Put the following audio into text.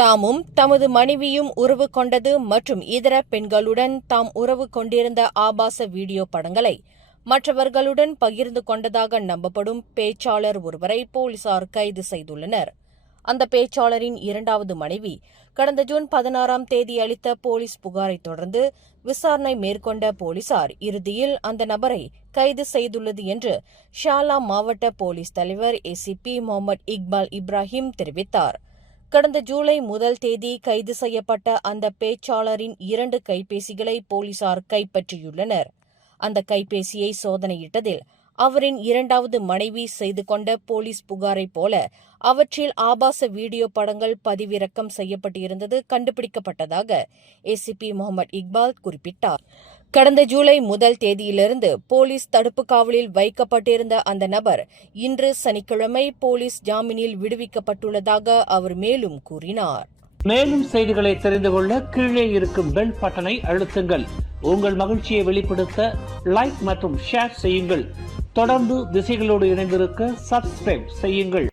தாமும் தமது மனைவியும் உறவு கொண்டது மற்றும் இதர பெண்களுடன் தாம் உறவு கொண்டிருந்த ஆபாச வீடியோ படங்களை மற்றவர்களுடன் பகிர்ந்து கொண்டதாக நம்பப்படும் பேச்சாளர் ஒருவரை போலீசார் கைது செய்துள்ளனர். அந்த பேச்சாளரின் இரண்டாவது மனைவி கடந்த ஜூன் 16ஆம் தேதி அளித்த போலீஸ் புகாரை தொடர்ந்து விசாரணை மேற்கொண்ட போலீசார் இறுதியில் அந்த நபரை கைது செய்துள்ளது என்று ஷாலா மாவட்ட போலீஸ் தலைவர் ஏசிபி முகமது இக்பால் இப்ராஹிம் தெரிவித்தார். கடந்த ஜூலை 1 தேதி கைது செய்யப்பட்ட அந்த பேச்சாளரின் 2 கைபேசிகளை போலீசார் கைப்பற்றியுள்ளனர். அந்த கைபேசியை சோதனையிட்டதில் அவரின் இரண்டாவது மனைவி செய்து கொண்ட போலீஸ் புகாரை போல அவற்றில் ஆபாச வீடியோ படங்கள் பதிவிறக்கம் செய்யப்பட்டிருந்தது கண்டுபிடிக்கப்பட்டதாக ஏசிபி முகமது இக்பால் குறிப்பிட்டார். கடந்த ஜூலை 1 தேதியிலிருந்து போலீஸ் தடுப்பு காவலில் வைக்கப்பட்டிருந்த அந்த நபர் இன்று சனிக்கிழமை போலீஸ் ஜாமீனில் விடுவிக்கப்பட்டுள்ளதாக அவர் மேலும் கூறினார். மேலும் செய்திகளை தெரிந்து கொள்ள கீழே இருக்கும் பெல் பட்டனை அழுத்துங்கள். உங்கள் மகிழ்ச்சியை வெளிப்படுத்த லைக் மற்றும் ஷேர் செய்யுங்கள். தொடர்ந்து திசைகளோடு இணைந்திருக்க சப்ஸ்கிரைப் செய்யுங்கள்.